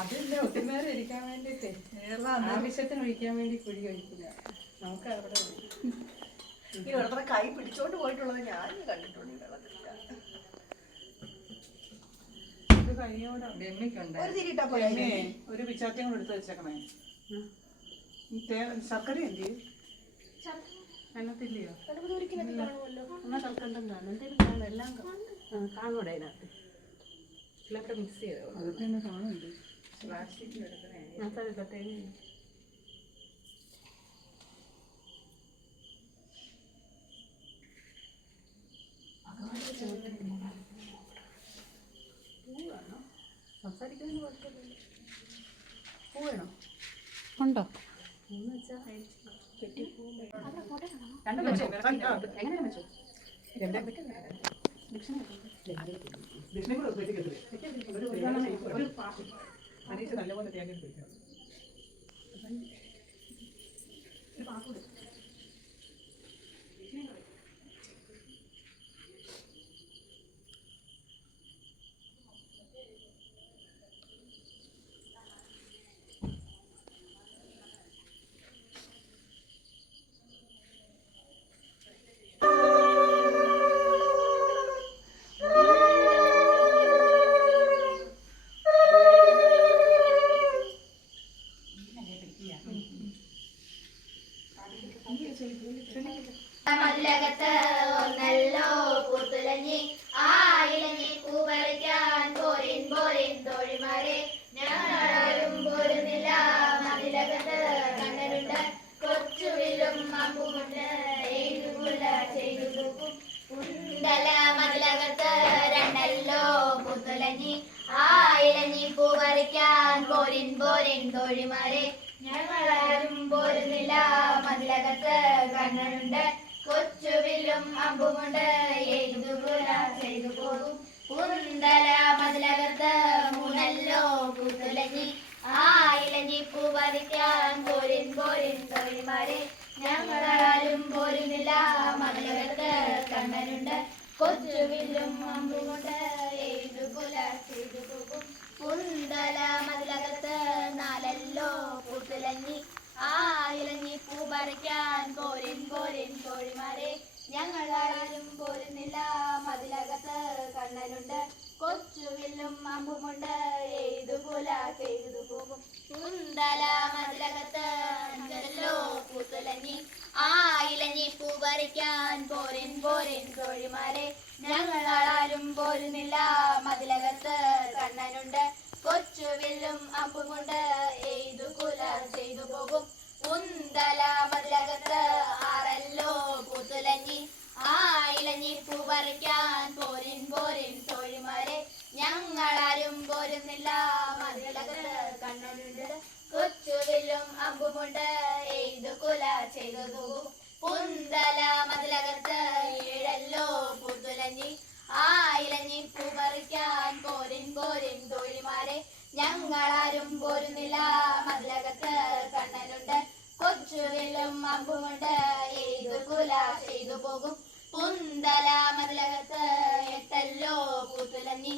അതില്ല ഒത്തിരിനേരം ഇരിക്കാൻ വേണ്ടിട്ടേ ആവശ്യത്തിന് ഒഴിക്കാൻ വേണ്ടി കുഴി കഴിക്കില്ല. നമുക്ക് അവിടെ ഈ വെള്ളത്തിനെ കൈ പിടിച്ചോണ്ട് പോയിട്ടുള്ളത് ഞാൻ കണ്ടിട്ടുണ്ട്. ഒരു പിച്ചാത്തിയും കൂടെ എടുത്ത് വെച്ചേക്കണേ. ശർക്കര എന്ത് അതിനകത്തില്ലയോ? എന്നാൽ ശർക്കരണ്ടല്ലോ എന്തെങ്കിലും എല്ലാം കാണൂടെ അതിനകത്ത് എല്ലാം കൂടെ മിക്സ് ചെയ്തോ. അതൊക്കെ തന്നെ കാണുന്നുണ്ട്. പ്ലാസ്റ്റിക്കിൽ എടുക്കണേ തേങ്ങ സംസാരിക്കുന്നതിന് കുഴപ്പമില്ല. പൂ വേണോ? ഉണ്ടോ? പൂന്ന് വെച്ചാൽ രണ്ടും വെച്ചോ. എങ്ങനെയാണ് വെച്ചോ? നല്ലപോലെ തേങ്ങ പിടിക്കണം. മതിലകത്ത് ഒന്നല്ലോ പൂത്തുലഞ്ഞി ആ ഇലഞ്ഞി പൂ പറിക്കാൻ പോരിൻ പോരിൻ തോഴിമാരെ ഞാനും പോരുന്നില്ല. മതിലകത്ത് കണ്ണനുണ്ട് കൊച്ചുവിലും അമ്പുമുണ്ട് എഴുതുകുല ചെയ്തു നോക്കും ഉണ്ടല. മതിലകത്ത് രണ്ടല്ലോ പൂത്തുലഞ്ഞി ആ ഇലഞ്ഞി പൂ പറിക്കാൻ പോരിൻ പോരിൻ തോഴിമാരെ ഞങ്ങളാരും പോരുന്നില്ല. മതിലകത്ത് കണ്ണനുണ്ട് കൊച്ചുവില്ലും അമ്പുമുണ്ട് എഴുതുകുല ചെയ്തു പോകും കുന്തല. മതിലകത്ത് മൂന്നല്ലോ പൂത്തുലഞ്ഞി ആ ഇലഞ്ഞി പൂ പറിക്കാൻ പോരിൻ പോരിൻ തോഴിമാരെ ഞങ്ങളാരും പോരുന്നില്ല. മതിലകത്ത് കണ്ണനുണ്ട് കൊച്ചുവില്ലും അമ്പുമുണ്ട് എഴുതുകുല ചെയ്തു പോകും കുന്തല. മതിലകത്ത് നാലല്ലോ പൂത്തുലഞ്ഞി ആ ഇലഞ്ഞി പൂ പറിക്കാൻ പോരിൻ പോരിൻ തോഴിമാരെ ഞങ്ങളാരും പോരുന്നില്ല. മതിലകത്ത് കണ്ണനുണ്ട് കൊച്ചുവില്ലും അമ്പുമുണ്ട് എഴുതുകുല ചെയ്തു പോകും കുന്തല. മതിലകത്ത് അഞ്ചല്ലോ പൂത്തുലഞ്ഞി ആ ഇലഞ്ഞി പൂ പറിക്കാൻ പോരിൻ പോരിൻ തോഴിമാരെ ഞങ്ങളാരും പോരുന്നില്ല. മതിലകത്ത് കണ്ണനുണ്ട് കൊച്ചുവില്ലും അമ്പുമുണ്ട് എഴുതുകുല ചെയ്തു പോകും കുന്തല. മതിലകത്ത് ആറല്ലോ പൂത്തുലഞ്ഞി ആ ഇലഞ്ഞി പൂ പറിക്കാൻ പോരിൻ പോരിൻ തോഴിമാരെ ഞങ്ങളാരും പോരുന്നില്ല. മതിലകത്ത് കണ്ണനുണ്ട് കൊച്ചുവില്ലും അമ്പുമുണ്ട് എഴുതുകുല ചെയ്തു പോകും കുന്തല. മതിലകത്ത് ഏഴല്ലോ പൂത്തുലഞ്ഞി ആ ഇലഞ്ഞി പൂ പറിക്കാൻ പോരിൻ പോരിൻ തോഴിമാരെ ഞങ്ങളാരും പോരുന്നില്ല. മതിലകത്ത് കണ്ണനുണ്ട് കൊച്ചുവില്ലും അമ്പുമുണ്ട് എഴുതുകുല ചെയ്തു പോകും കുന്തല. മതിലകത്ത് എട്ടല്ലോ പൂത്തുലഞ്ഞി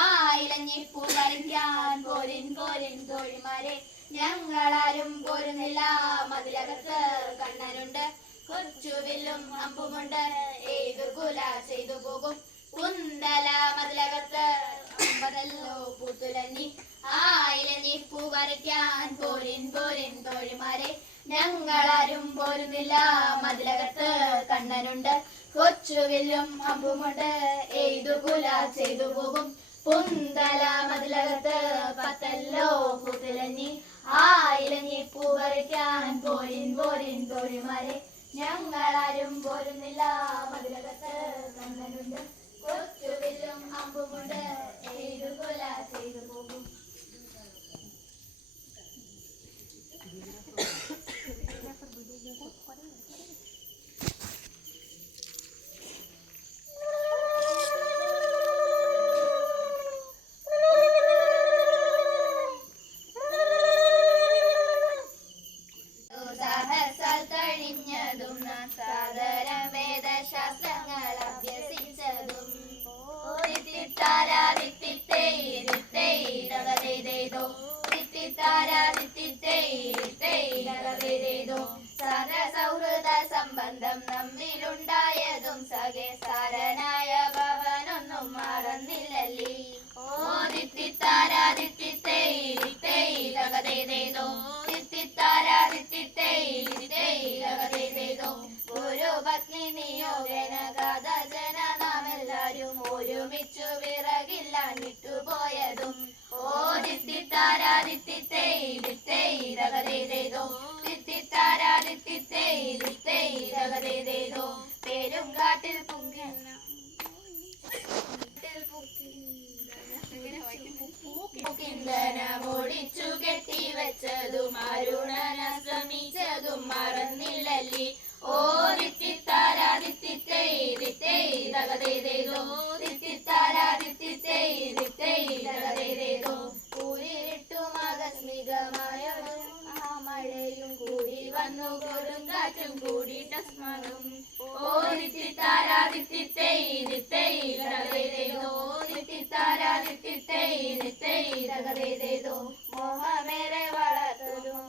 ആ ഇലഞ്ഞി പൂ പറിക്കാൻ പോരിൻ പോരിൻ തോഴിമാരെ ഞങ്ങളാരും പോരുന്നില്ല. മതിലകത്ത് കണ്ണനുണ്ട് കൊച്ചുവില്ലും അമ്പുമുണ്ട് എഴുതുകുല ചെയ്തു പോകും കുന്തല. മതിലകത്ത് ഒമ്പതല്ലോ പൂത്തുലഞ്ഞി ആ ഇലഞ്ഞി പൂ പറിക്കാൻ പോരിൻ പോരിൻ തോഴിമാരെ ഞങ്ങളാരും പോരുന്നില്ല. മതിലകത്ത് കണ്ണനുണ്ട് കൊച്ചുവില്ലും അമ്പുമുണ്ട് എഴുതുകുല ചെയ്തു പോകും കുന്തല. മതിലകത്ത് പത്തല്ലോ പൂത്തുലഞ്ഞി ആ ഇലഞ്ഞി പൂ പറിക്കാൻ പോരിൻ പോരിൻ തോഴിമാരെ ഞങ്ങളാരും പോരുന്നില്ല. മതിലകത്ത് കണ്ണനുണ്ട് കൊച്ചുവില്ലും അമ്പുമുണ്ട് എഴുതുകുല ചെയ്തു പോകും സാദര വേദശാസ്ത്രങ്ങള ദിത്തൈതകതേതോ സദസൗഹൃദ സംബന്ധം നമ്മിലുണ്ടായതും സഖേ സാരനായ ഭവനൊന്നും മറന്നില്ലല്ലേ ഓ ദിത്തിത്താരാദിത്തിത്തൈതകതേതോ ദിത്തിത്താരാദിത്തിത്തൈതകതേതോ ഒരു പത്നി നിയോഗന കഥ ജന നാം എല്ലാരും ഒരുമിച്ചു വിറകില്ല വിട്ടുപോയതും ഓ ദിത്തിത്താരാദിത്തിത്തൈതകതേതോ ദിത്തിത്താരാദിത്തിത്തൈതകതേതോ പെരുങ്കാട്ടിൽ പൊങ്കിന്ദനമൊടിച്ചു കെട്ടിവെച്ചതും അരുണന ശ്രമിച്ചതും മറന്നില്ലല്ലേ ഓ ദിത്തിത്താരാദിത്തിത്തൈതകതേതോ ദിത്തിത്താരാദിത്തിത്തൈതകതേതോ കൂരിട്ടും ആകസ്മികമായ മഴയും കൂടി വന്നു കൊടുങ്കാറ്റും കൂടി തസ്മകം ഓ ദിത്തിത്താരാദിത്തിത്തൈതകതേതോ ദിത്തിത്താരാദിത്തിത്തൈതകതേതോ മോഹമേറെ വളർത്തതും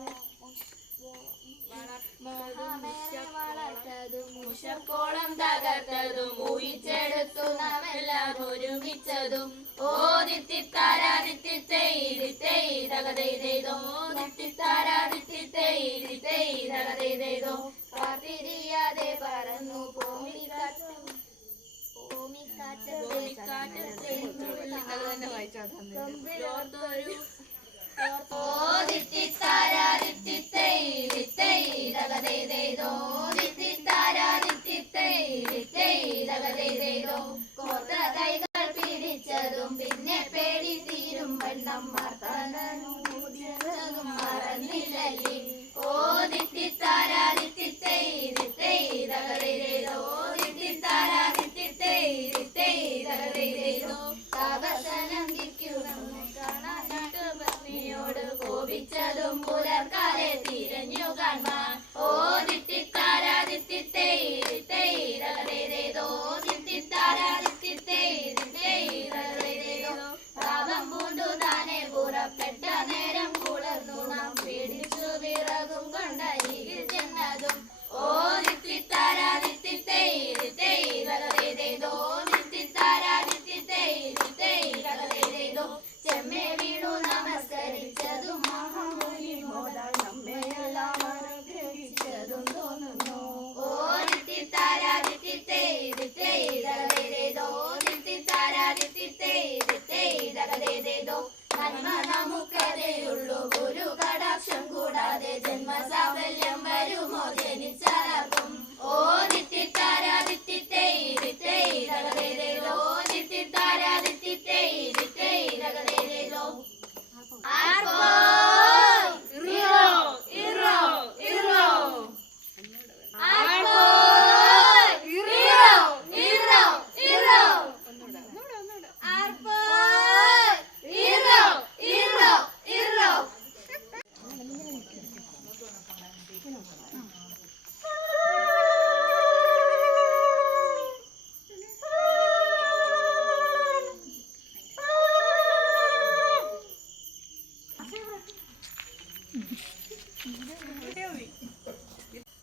മുഷക്കോളം തകർത്തതും ഊഹിച്ചെടുത്തു നാമെല്ലാം ഒരുമിച്ചതും ഓ ദിത്തിത്താരാദിത്തിത്തൈതകതേതോ ദിത്തിത്താരാദിത്തിത്തൈതകതേതോ കാത്തിരിയാതെ പറന്നു ഓ ദിത്തിത്താരാദിത്തിത്തൈതകതേതോ ദിത്തിത്താരാദിത്തിത്തൈതകതേതോ കോർത്ത കൈകൾ പിടിച്ചതും പിന്നെ പേടി തീരും വണ്ണം മറന്നതും മറന്നില്ലല്ലേ ഓ ദിത്തിത്താരാദിത്തിത്തൈതകതേതോ ദിത്തിത്താരാദിത്തിത്തൈതകതേതോ താപസനം ദിക്കുമെന്ന് കാണാനായിട്ട് പത്നിയോട് കോപിച്ചതും പുലർക്കാലെ തിരഞ്ഞു കാൺമാൻ ഓ ദിത്തിത്താരാദിത്തിത്തൈതകതേതോ ദിത്തിത്താരാദിത്തിത്തൈതകതേതോ പാപം പൂണ്ടു താനെ പുറപ്പെട്ട നേരം കുളർന്നു നാം പിടിച്ചു വിറകും കൊണ്ടരികിൽ ചെന്നതും ഓ ദിത്തിത്താരാദിത്തിത്തൈതകതേതോ ദിത്തിത്താരാദിത്തിത്തൈതകതേതോ ചെമ്മേ വീണു നമസ്കരിച്ചതും മഹാമുനിമോദാൽ നമ്മയെല്ലാം അനുഗ്രഹിച്ചതും തോന്നുന്നു ഓ ദിത്തിത്താരാദിത്തിത്തൈതകതേതോ ദിത്തിത്താരാദിത്തിത്തൈതകതേതോ നന്മ നമുക്കതേയുള്ളൂ ഗുരു കടാക്ഷം കൂടാതെ ജന്മസാഫല്യം വരുമോ ജനിച്ചാർക്കും ഓ ദിത്തിത്താരാദിത്തിത്തൈതകതേതോ ദിത്തിത്താരാദിത്തിത്തൈതകതേതോ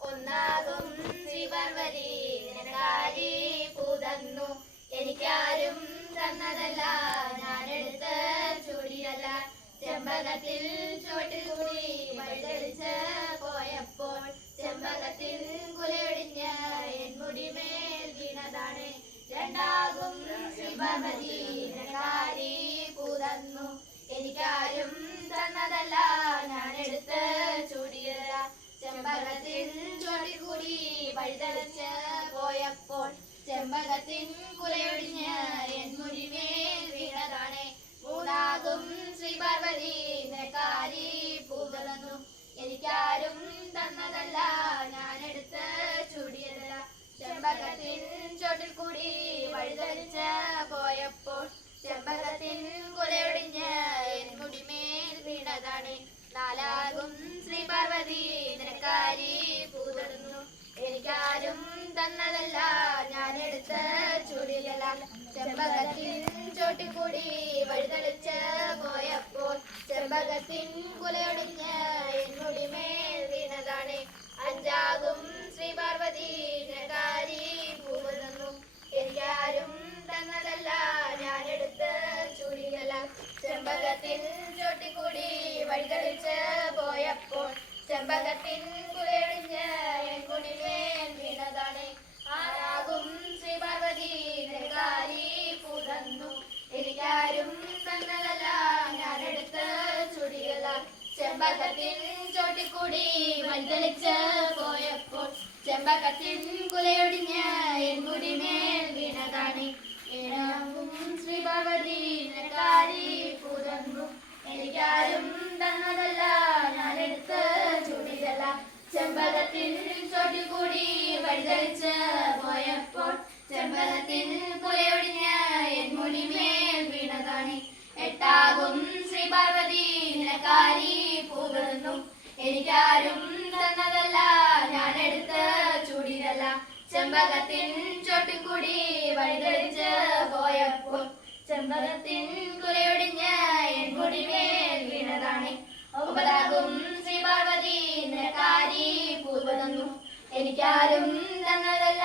ഒന്നാകും ശ്രീപാർവതി നിനക്കാരി പൂതന്നു എനിക്കാരും തന്നതല്ല ഞാനെടുത്ത ചൂടിയല്ല ചെമ്പകത്തിൽ ചോട്ടിൽ കൂടി വഴിതെളിച്ച് പോയപ്പോൾ ചെമ്പകത്തിൽ കുലയൊടിഞ്ഞ എൻ മുടിമേൽ വീണതാണ് രണ്ടാകും ശ്രീപാർവതി നിനക്കാരി പൂതന്നു എനിക്കാരും തന്നതല്ല ഞാനെടുത്ത ചൂടിയല്ല ചെമ്പകത്തിൻ ചോട്ടിൽ കൂടി വഴിതെളിച്ച് പോയപ്പോൾ ചെമ്പകത്തിൻ കുലയൊടിഞ്ഞ എൻ മുടിമേൽ വീണതാണ് മൂന്നാകും ശ്രീപാർവതി നിനക്കാരി പൂതളന്നു എനിക്കാരും തന്നതല്ല ഞാനെടുത്ത ചൂടിയതല്ല ചെമ്പകത്തിൻ ചോട്ടിൽ കൂടി വഴിതെളിച്ച് പോയപ്പോൾ ചെമ്പകത്തിൻ കുലയൊടിഞ്ഞ എൻ മുടിമേൽ വീണതാണ് നാലാകും ശ്രീപാർവതി നിനക്കാരി പൂതളന്നു എനിക്കാരും തന്നതല്ല ഞാനെടുത്ത ചൂടിയല്ല ചെമ്പകത്തിൻ ചോട്ടിൽ കൂടി വഴിതെളിച്ച് പോയപ്പോൾ ചെമ്പകത്തിൻ കുലയൊടിഞ്ഞ് എന്നുടിമേൽ വീണതാണ്. അഞ്ചാകും ശ്രീ പാർവതി നഗാരി പൂവതന്നു. എനിക്കാരും തന്നതല്ല ഞാനെടുത്ത് ചൂടിയല്ല. ചെമ്പകത്തിൻ ചോട്ടിക്കൂടി വഴികളിച്ച് പോയപ്പോൾ ചെമ്പകത്തിൻ കുലയൊടിഞ്ഞ് എൻകുടിമേൽ വീണതാണ്. ആരാകും ശ്രീ പാർവതി നഗാരി പൂതന്നു. എനിക്കാരും തന്നതല്ല ഞാനെടുത്ത് ചുടിയല്ല. ചെമ്പകത്തിൻ ചോട്ടിക്കൂടി വഴിതെളിച്ച് പോയപ്പോൾ ചെമ്പകത്തിൻ കുലയൊടിഞ്ഞ് എൻകുടിമേൽ വീണതാണ്. ഏഴാകും ശ്രീ പാർവതി നഗാരി പൂതന്നു. എനിക്കാരും തന്നതല്ല ഞാനെടുത്ത് ചൂടിയല്ല. ചെമ്പകത്തിൻ ചോട്ടിക്കൂടി വഴിതെളിച്ച് പോയപ്പോൾ ചെമ്പകത്തിൻ കുലയൊടിഞ്ഞ് എൻമുടിമേൽ വീണതാണ്. എട്ടാകും ശ്രീ പാർവതി നഗാരി പൂവതന്നു. എനിക്കാരും തന്നതല്ല ഞാനെടുത്ത് ചൂടിയല്ല. ചെമ്പകത്തിൻ ചോട്ടിക്കൂടി വഴിതെളിച്ച് പോയപ്പോൾ ചെമ്പകത്തിൻ കുലയൊടിഞ്ഞ് എൻമുടിമേൽ വീണതാണ്. ഒമ്പതാകും ശ്രീ പാർവതി നഗാരി പൂവതന്നു. എനിക്കാരും തന്നതല്ല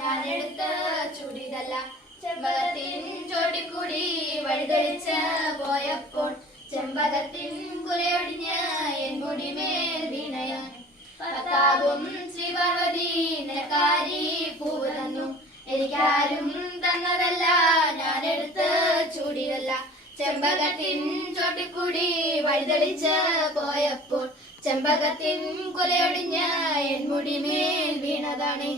ഞാനെടുത്ത് ചൂടിയതല്ല. ചെമ്പകത്തിൻ ചോട്ടിക്കൂടി വഴിതെളിച്ച് പോയപ്പോൾ ചെമ്പകത്തിൻ കുലയൊടിഞ്ഞ് എൻമുടിമേൽ വീണയാണ്. പത്താകും ശ്രീ പാർവതി നഗാരി പൂവതന്നു. എനിക്കാരും തന്നതല്ല ഞാനെടുത്ത് ചൂടിയതല്ല. ചെമ്പകത്തിൻ ചോട്ടിക്കൂടി വഴിതെളിച്ച് പോയപ്പോൾ ചെമ്പകത്തിൻ കുലയൊടിഞ്ഞ് എൻമുടിമേൽ വീണതാണ്.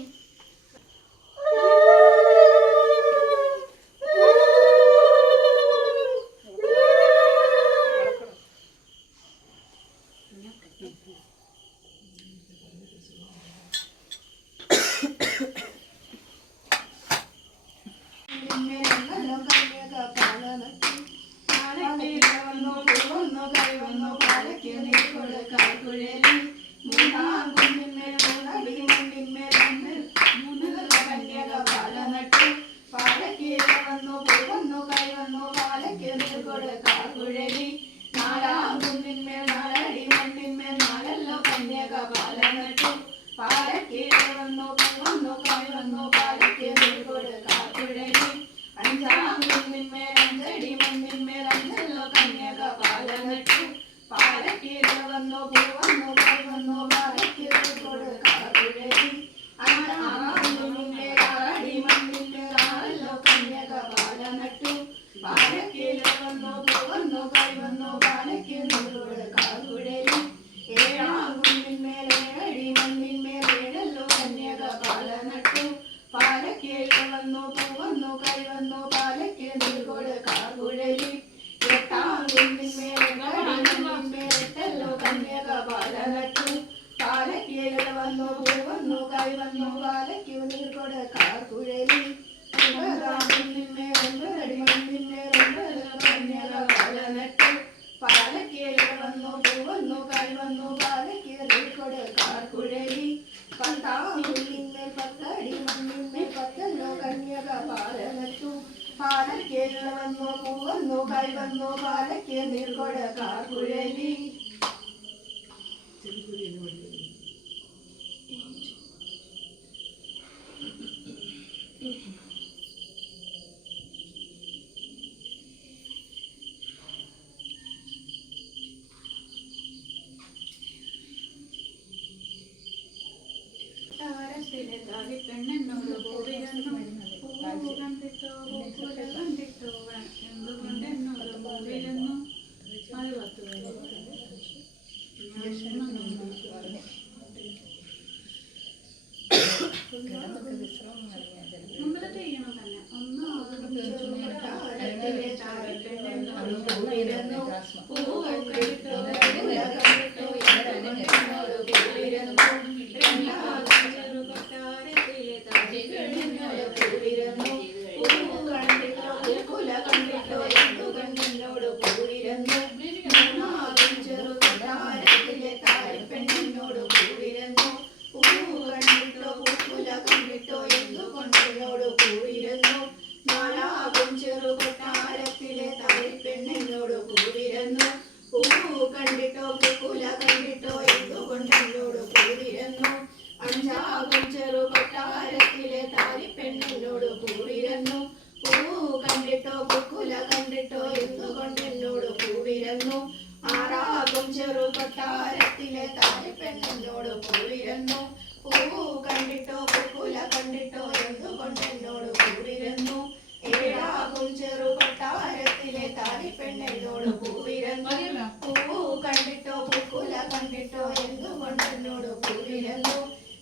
കൂവിരന്നു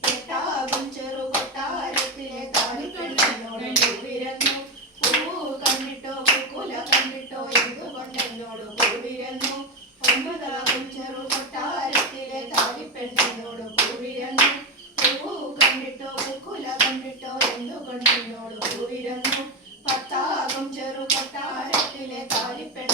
എട്ടാകും ചെറു കൊട്ടാരത്തിലെ താലിപ്പെണ്ണിനോട് കൂവിരന്നു പൂവു കണ്ടിട്ടോ പൂക്കുല കണ്ടിട്ടോ എന്തുകൊണ്ടെന്നോട് കൂവിരന്നു ഒമ്പതാകും ചെറു കൊട്ടാരത്തിലെ താലിപ്പെണ്ണിനോട് കൂവിരന്നു പൂവു കണ്ടിട്ടോ പൂക്കുല കണ്ടിട്ടോ എന്തുകൊണ്ടെന്നോട് കൂവിരന്നു പത്താകും ചെറു കൊട്ടാരത്തിലെ താലിപ്പെണ്ണ്